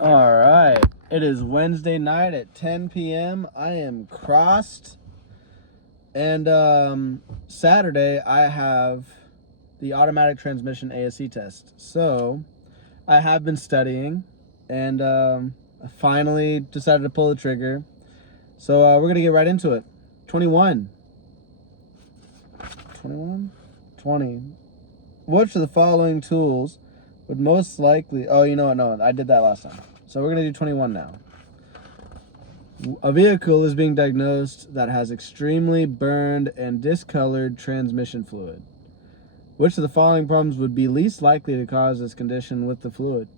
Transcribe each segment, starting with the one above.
All right. It is Wednesday night at 10 p.m. I am crossed. And Saturday, I have the automatic transmission ASE test. So I have been studying, and I finally decided to pull the trigger. So we're going to get right into it. 21. 21? 20. Which of the following tools would most likely... Oh, you know what? No, I did that last time. So we're going to do 21 now. A vehicle is being diagnosed that has extremely burned and discolored transmission fluid. Which of the following problems would be least likely to cause this condition with the fluid?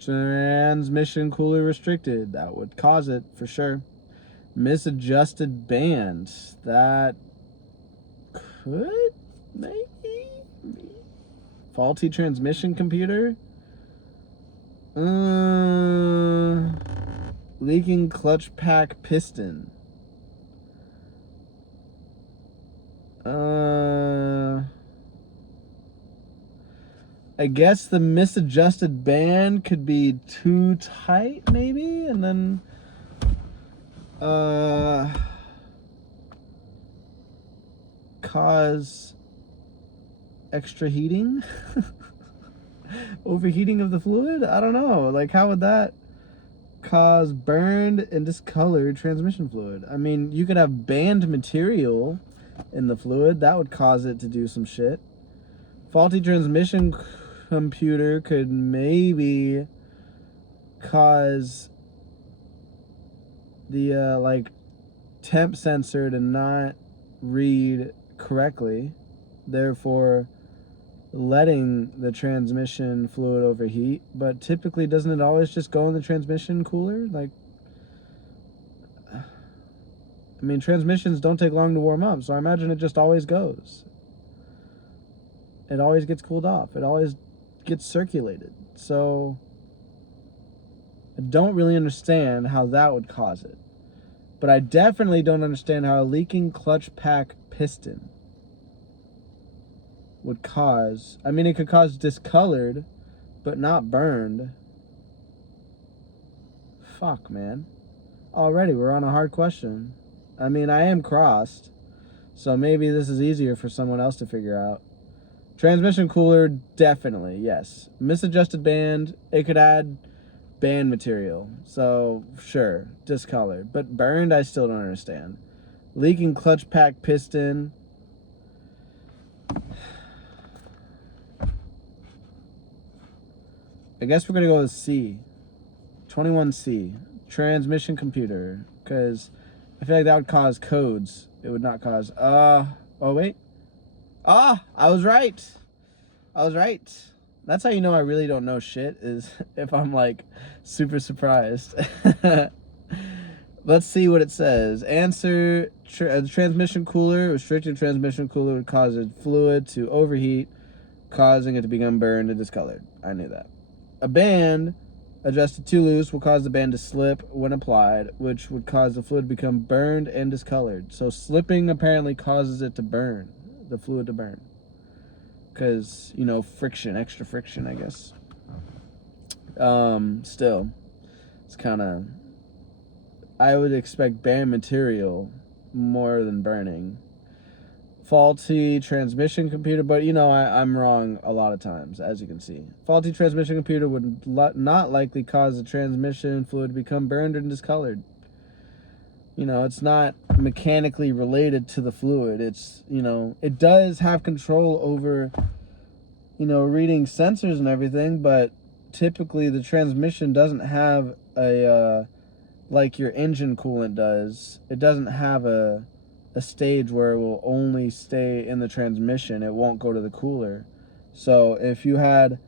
Transmission cooler restricted. That would cause it for sure. Misadjusted band. That could maybe. Faulty transmission computer. Leaking clutch pack piston. I guess the misadjusted band could be too tight, maybe, and then cause extra heating. Overheating of the fluid? I don't know. Like, how would that cause burned and discolored transmission fluid? I mean, you could have banned material in the fluid. That would cause it to do some shit. Faulty transmission computer could maybe cause the temp sensor to not read correctly, therefore letting the transmission fluid overheat. But typically, doesn't it always just go in the transmission cooler? Like, I mean, transmissions don't take long to warm up, so I imagine it just always goes. It always gets cooled off. It always gets circulated. So I don't really understand how that would cause it. But I definitely don't understand how a leaking clutch pack piston would cause... I mean, it could cause discolored, but not burned. Fuck, man. Already, we're on a hard question. I mean, I am crossed, so maybe this is easier for someone else to figure out. Transmission cooler, definitely, yes. Misadjusted band, it could add band material, so sure, discolored. But burned, I still don't understand. Leaking clutch pack piston... I guess we're going to go with C. 21C. Transmission computer. Because I feel like that would cause codes. It would not cause... Oh, wait. I was right. That's how you know I really don't know shit, is if I'm, like, super surprised. Let's see what it says. Answer, transmission cooler. Restricted transmission cooler would cause a fluid to overheat, causing it to become burned and discolored. I knew that. A band adjusted too loose will cause the band to slip when applied, which would cause the fluid to become burned and discolored. So slipping apparently causes it to burn, the fluid to burn. Because, you know, friction, extra friction, I guess. Still, it's kind of... I would expect band material more than burning. Faulty transmission computer, but you know, I'm wrong a lot of times, as you can see. Faulty transmission computer would not likely cause the transmission fluid to become burned and discolored. You know, it's not mechanically related to the fluid. It's, you know, it does have control over, you know, reading sensors and everything, but typically the transmission doesn't have a, like your engine coolant does. It doesn't have a stage where it will only stay in the transmission. It won't go to the cooler. So if you had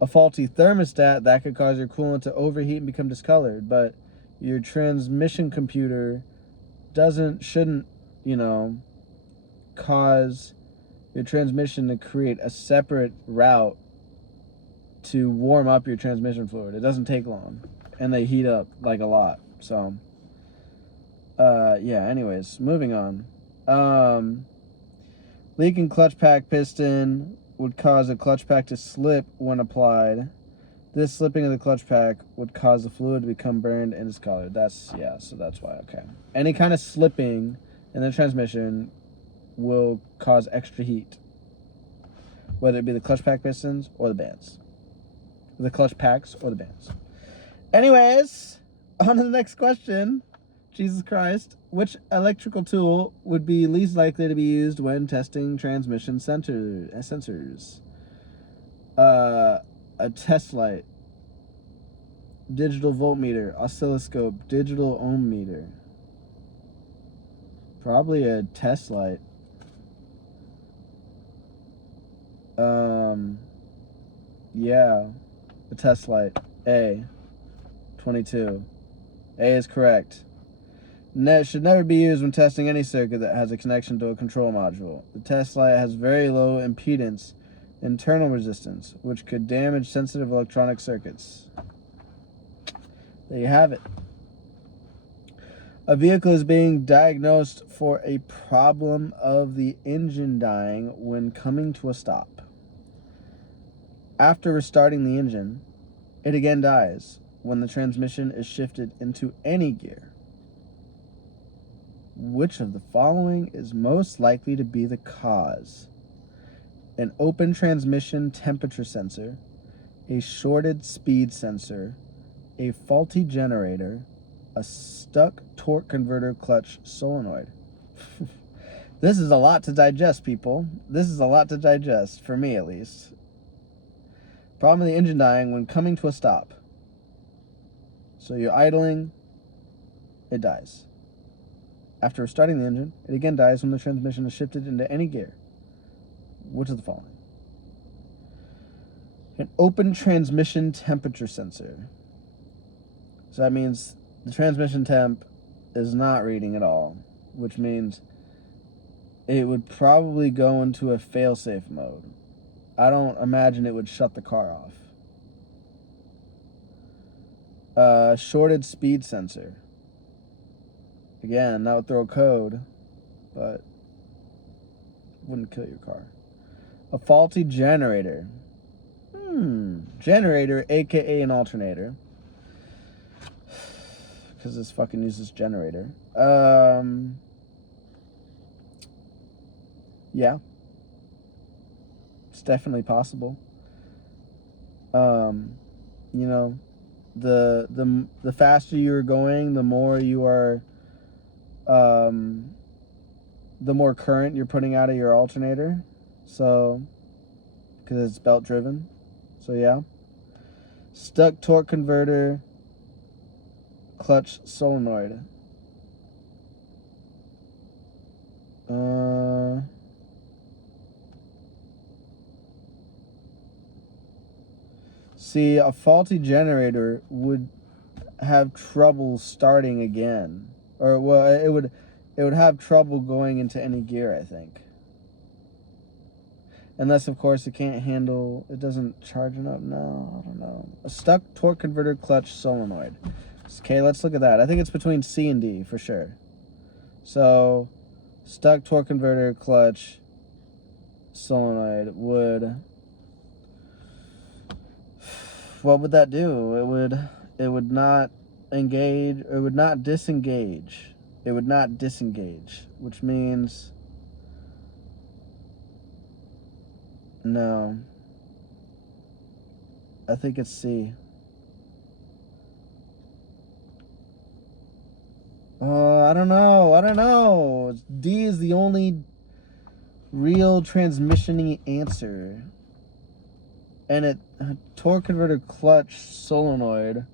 a faulty thermostat, that could cause your coolant to overheat and become discolored. But your transmission computer shouldn't, you know, cause your transmission to create a separate route to warm up your transmission fluid. It doesn't take long, and they heat up like a lot. So yeah, anyways, moving on. Leaking clutch pack piston would cause a clutch pack to slip when applied. This slipping of the clutch pack would cause the fluid to become burned and discolored. So that's why, okay. Any kind of slipping in the transmission will cause extra heat, whether it be the clutch pack pistons or the bands. The clutch packs or the bands. Anyways, on to the next question. Jesus Christ. Which electrical tool would be least likely to be used when testing transmission sensors? A test light, digital voltmeter, oscilloscope, digital ohm meter. Probably a test light. Yeah, a test light. A. 22. A is correct. Should never be used when testing any circuit that has a connection to a control module. The test light has very low impedance internal resistance, which could damage sensitive electronic circuits. There you have it. A vehicle is being diagnosed for a problem of the engine dying when coming to a stop. After restarting the engine, it again dies when the transmission is shifted into any gear. Which of the following is most likely to be the cause? An open transmission temperature sensor, a shorted speed sensor, a faulty generator, a stuck torque converter clutch solenoid. This is a lot to digest, people. This is a lot to digest, for me at least. Problem of the engine dying when coming to a stop. So you're idling, it dies. After restarting the engine, it again dies when the transmission is shifted into any gear. Which of the following? An open transmission temperature sensor. So that means the transmission temp is not reading at all, which means it would probably go into a fail-safe mode. I don't imagine it would shut the car off. Shorted speed sensor. Again, that would throw code, but wouldn't kill your car. A faulty generator. Generator, aka an alternator. Because this fucking uses generator. Yeah. It's definitely possible. You know, the faster you're going, the more you are the more current you're putting out of your alternator. So, because it's belt driven. So yeah. Stuck torque converter, clutch solenoid. See, a faulty generator would have trouble starting again. Or, well, it would have trouble going into any gear, I think. Unless, of course, it can't handle, it doesn't charge enough. No, I don't know. A stuck torque converter clutch solenoid. Okay, let's look at that. I think it's between C and D for sure. So, stuck torque converter clutch solenoid would... What would that do? It would not engage, it would not disengage. It would not disengage, which means... No. I think it's C. I don't know. D is the only real transmission-y answer. And a torque converter clutch solenoid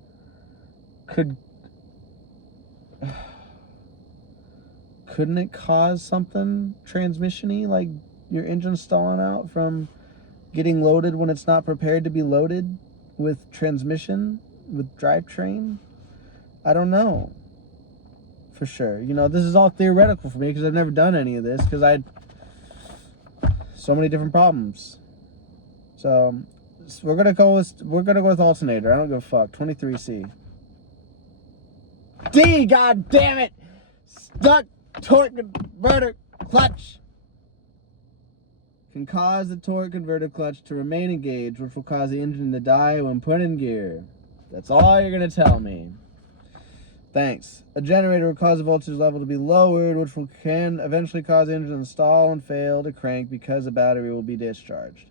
couldn't it cause something transmission-y, like your engine stalling out from getting loaded when it's not prepared to be loaded with transmission, with drivetrain? I don't know for sure. You know, this is all theoretical for me because I've never done any of this because I had so many different problems. So we're gonna go with alternator. I don't give a fuck. 23C. D, god damn it! Stuck torque converter clutch can cause the torque converter clutch to remain engaged, which will cause the engine to die when put in gear. That's all you're going to tell me. Thanks. A generator will cause the voltage level to be lowered, which can eventually cause the engine to stall and fail to crank because the battery will be discharged.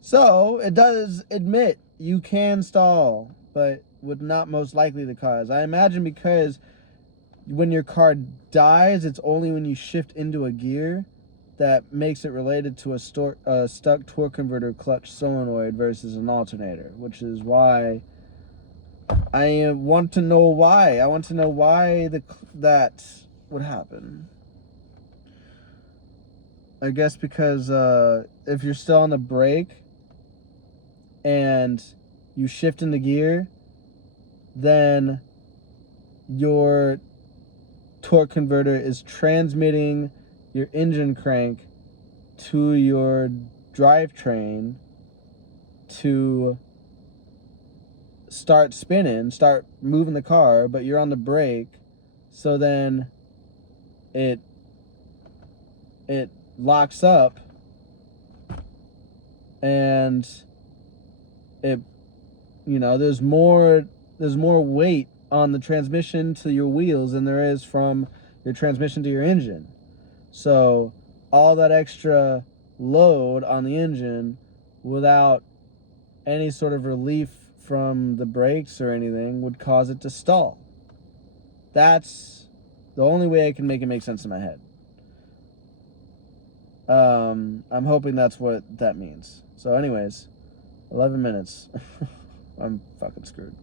So, it does admit you can stall, but would not most likely the cause. I imagine because when your car dies, it's only when you shift into a gear that makes it related to a stuck torque converter clutch solenoid versus an alternator, which is why I want to know why. I want to know why that would happen. I guess because if you're still on the brake and you shift into gear, then your torque converter is transmitting your engine crank to your drivetrain to start spinning, start moving the car, but you're on the brake, so then it locks up and it, you know, there's more weight on the transmission to your wheels than there is from your transmission to your engine. So all that extra load on the engine without any sort of relief from the brakes or anything would cause it to stall. That's the only way I can make it make sense in my head. I'm hoping that's what that means. So anyways, 11 minutes. I'm fucking screwed.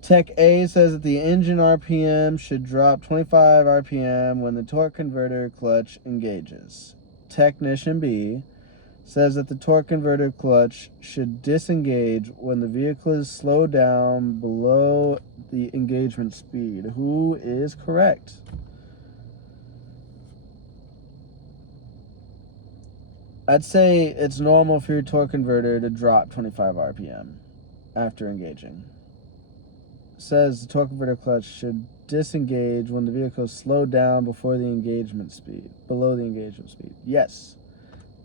Tech A says that the engine RPM should drop 25 RPM when the torque converter clutch engages. Technician B says that the torque converter clutch should disengage when the vehicle is slowed down below the engagement speed. Who is correct? I'd say it's normal for your torque converter to drop 25 RPM after engaging. It says the torque converter clutch should disengage when the vehicle is slowed down before the engagement speed, below the engagement speed. Yes,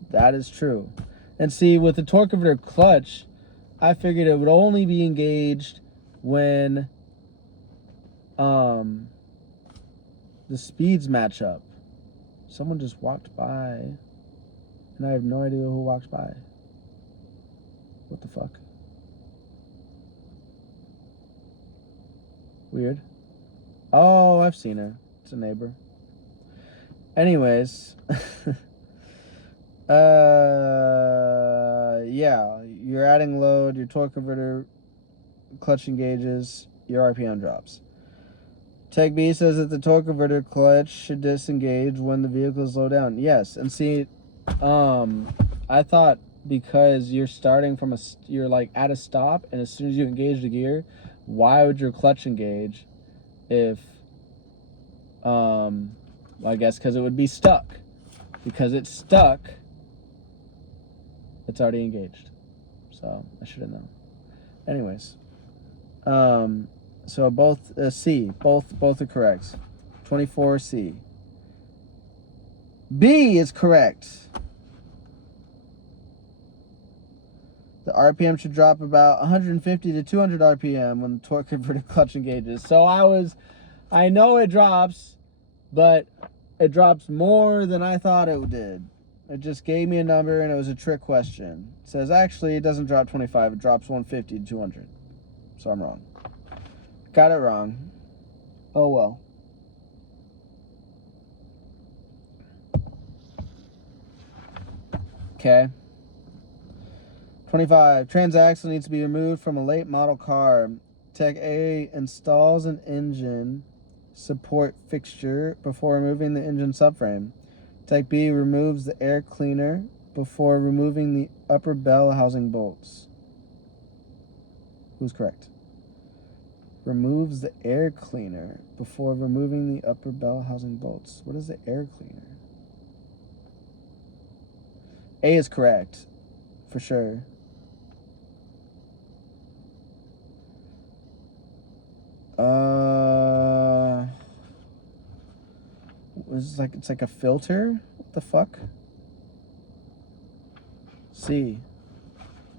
that is true. And see, with the torque converter clutch, I figured it would only be engaged when the speeds match up. Someone just walked by, and I have no idea who walked by. What the fuck? Weird. Oh, I've seen her. It's a neighbor. Anyways. Yeah, you're adding load, your torque converter clutch engages, your RPM drops. Tech B says that the torque converter clutch should disengage when the vehicle is slowed down. Yes, and see, I thought because you're starting from you're like at a stop, and as soon as you engage the gear, why would your clutch engage if, well, I guess because it would be stuck. Because it's stuck, it's already engaged. So I should have known. Anyways, so both C, both are correct. 24C. B is correct. The RPM should drop about 150 to 200 RPM when the torque converter clutch engages. So I know it drops, but it drops more than I thought it did. It just gave me a number and it was a trick question. It says actually it doesn't drop 25, it drops 150 to 200. So I'm wrong. Got it wrong. Oh well. Okay. 25. Transaxle needs to be removed from a late model car. Tech A installs an engine support fixture before removing the engine subframe. Tech B removes the air cleaner before removing the upper bell housing bolts. Who's correct? Removes the air cleaner before removing the upper bell housing bolts. What is the air cleaner? A is correct, for sure. it's like a filter. What the fuck? C.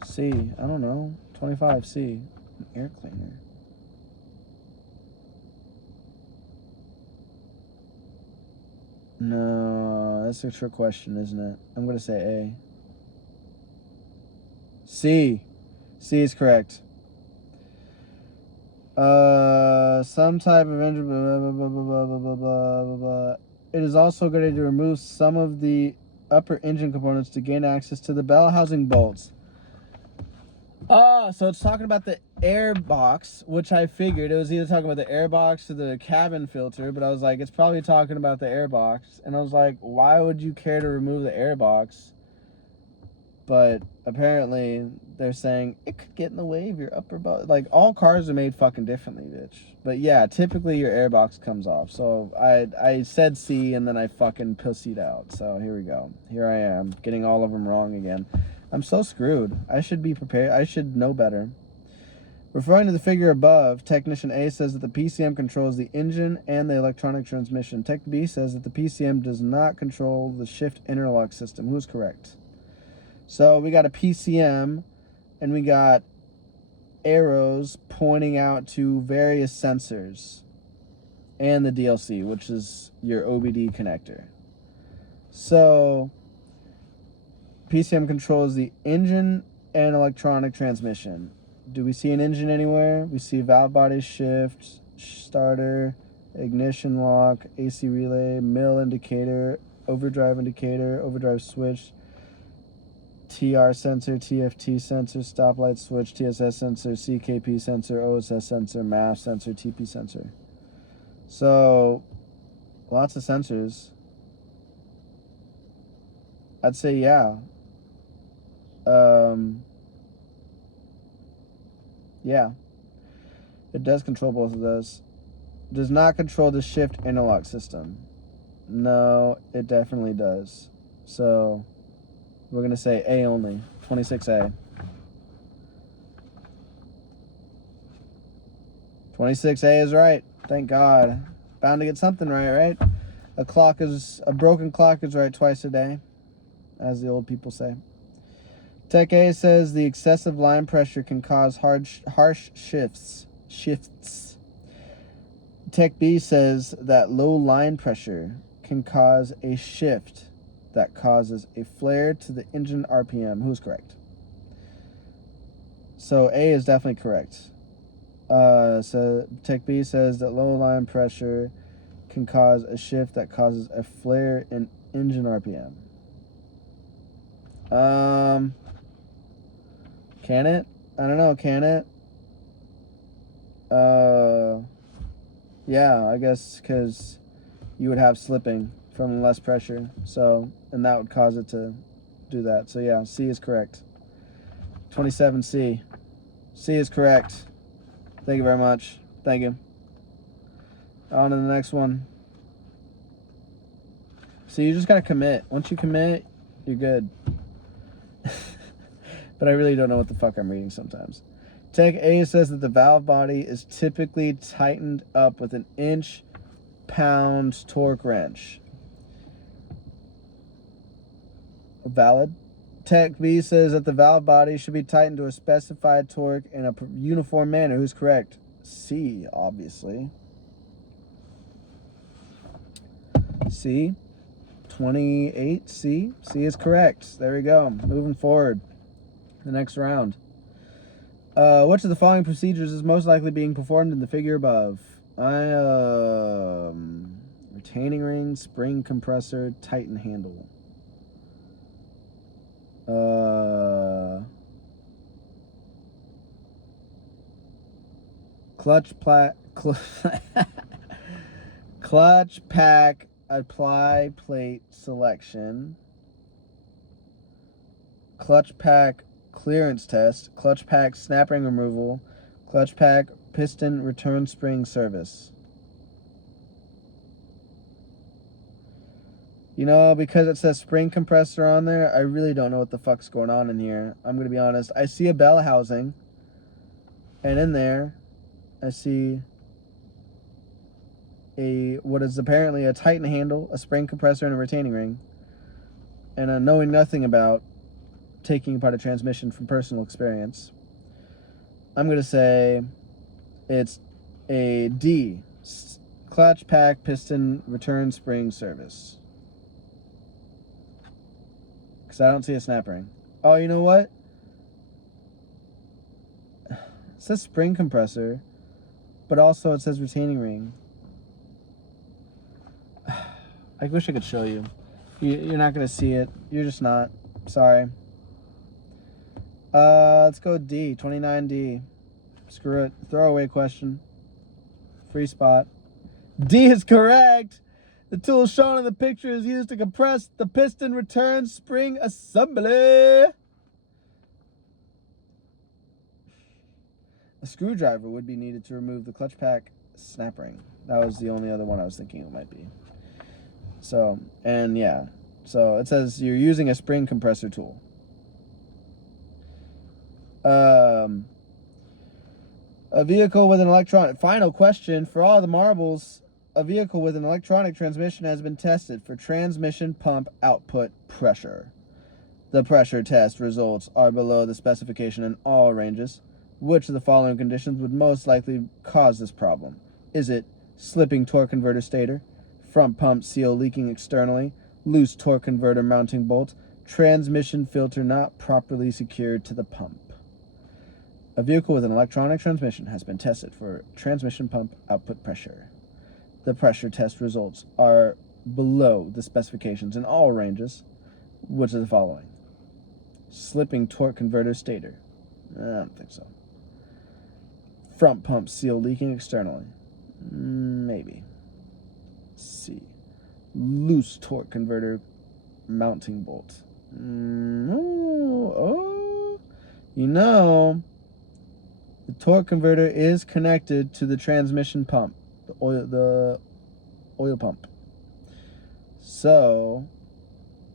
I don't know. 25C. An air cleaner. No, that's a trick question, isn't it? I'm gonna say A. C. C is correct. Some type of engine. Blah, blah, blah, blah, blah, blah, blah, blah, blah. It is also good to remove some of the upper engine components to gain access to the bell housing bolts. So it's talking about the air box, which I figured it was either talking about the air box or the cabin filter, but I was like, it's probably talking about the air box. And I was like, why would you care to remove the air box? But apparently they're saying it could get in the way of your upper belt. Like, all cars are made fucking differently, bitch. But yeah, typically your air box comes off. So I said C and then I fucking pussied out. So here we go. Here I am, getting all of them wrong again. I'm so screwed. I should be prepared. I should know better. Referring to the figure above, Technician A says that the PCM controls the engine and the electronic transmission. Tech B says that the PCM does not control the shift interlock system. Who's correct? So we got a PCM and we got arrows pointing out to various sensors and the DLC, which is your OBD connector. So PCM controls the engine and electronic transmission. Do we see an engine anywhere? We see valve body shift, starter, ignition lock, AC relay, mill indicator, overdrive switch, TR sensor, TFT sensor, stoplight switch, TSS sensor, CKP sensor, OSS sensor, MAF sensor, TP sensor. So, lots of sensors. I'd say yeah. Yeah. It does control both of those. Does not control the shift interlock system. No, it definitely does. So we're going to say A only. 26A. 26A is right. Thank God. Bound to get something right? A broken clock is right twice a day, as the old people say. Tech A says the excessive line pressure can cause harsh shifts. Tech B says that low line pressure can cause a shift that causes a flare to the engine RPM. Who's correct? So A is definitely correct. So Tech B says that low line pressure can cause a shift that causes a flare in engine RPM. Can it? I don't know, can it? Yeah, I guess because you would have slipping from less pressure. So, and that would cause it to do that. So yeah, C is correct. 27C. C is correct. Thank you very much. Thank you. On to the next one. So you just gotta commit. Once you commit, you're good. But I really don't know what the fuck I'm reading sometimes. Tech A says that the valve body is typically tightened up with an inch-pound torque wrench. Valid. Tech B says that the valve body should be tightened to a specified torque in a uniform manner. Who's correct? C, obviously. C. 28C. C is correct. There we go. Moving forward. The next round. Which of the following procedures is most likely being performed in the figure above? Retaining ring, spring compressor, Titan handle. Clutch pack apply plate selection. Clutch pack clearance test, clutch pack snap ring removal, clutch pack piston return spring service. You know, because it says spring compressor on there, I really don't know what the fuck's going on in here. I'm going to be honest. I see a bell housing, and in there, I see what is apparently a Titan handle, a spring compressor, and a retaining ring. And knowing nothing about taking apart a transmission from personal experience, I'm going to say it's a D. Clutch, pack, piston, return, spring, service. Because I don't see a snap ring. Oh, you know what? It says spring compressor, but also it says retaining ring. I wish I could show you. You're not going to see it. You're just not. Sorry. Let's go D. 29D. Screw it. Throwaway question. Free spot. D is correct. The tool shown in the picture is used to compress the piston return spring assembly. A screwdriver would be needed to remove the clutch pack snap ring. That was the only other one I was thinking it might be. So, and yeah. So it says you're using a spring compressor tool. A vehicle with an electronic... Final question for all the marbles. A vehicle with an electronic transmission has been tested for transmission pump output pressure. The pressure test results are below the specification in all ranges. Which of the following conditions would most likely cause this problem? Is it slipping torque converter stator, front pump seal leaking externally, loose torque converter mounting bolt, transmission filter not properly secured to the pump? A vehicle with an electronic transmission has been tested for transmission pump output pressure. The pressure test results are below the specifications in all ranges. Which of the following? Slipping torque converter stator. I don't think so. Front pump seal leaking externally. Maybe. C. Loose torque converter mounting bolt. You know, the torque converter is connected to the transmission pump, the oil pump. So,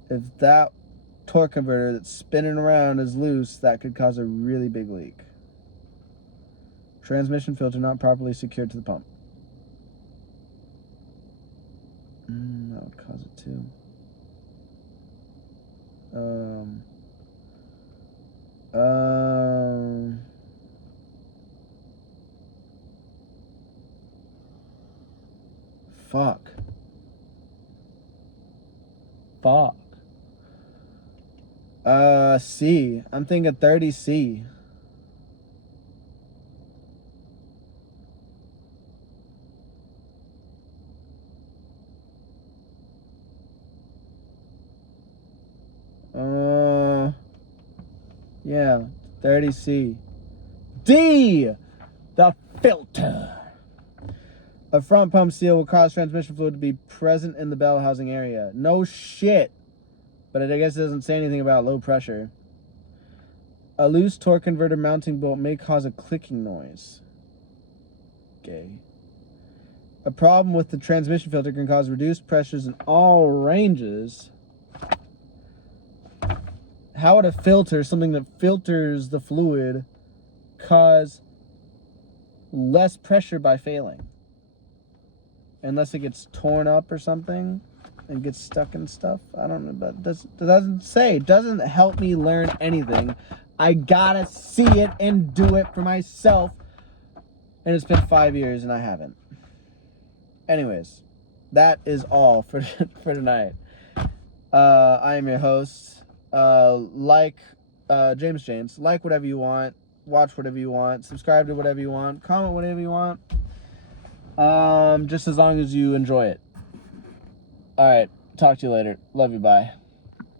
if that torque converter that's spinning around is loose, that could cause a really big leak. Transmission filter not properly secured to the pump. That would cause it too. Fuck. C. I'm thinking 30C. Yeah, 30C. D, the filter. A front pump seal will cause transmission fluid to be present in the bell housing area. No shit. But I guess it doesn't say anything about low pressure. A loose torque converter mounting bolt may cause a clicking noise. Gay. A problem with the transmission filter can cause reduced pressures in all ranges. How would a filter, something that filters the fluid, cause less pressure by failing? Unless it gets torn up or something and gets stuck in stuff. I don't know, but it doesn't say. It doesn't help me learn anything. I gotta see it and do it for myself. And it's been 5 years and I haven't. Anyways, that is all for tonight. I am your host. James, like whatever you want, watch whatever you want, subscribe to whatever you want, comment whatever you want, just as long as you enjoy it. All right, talk to you later. Love you, bye.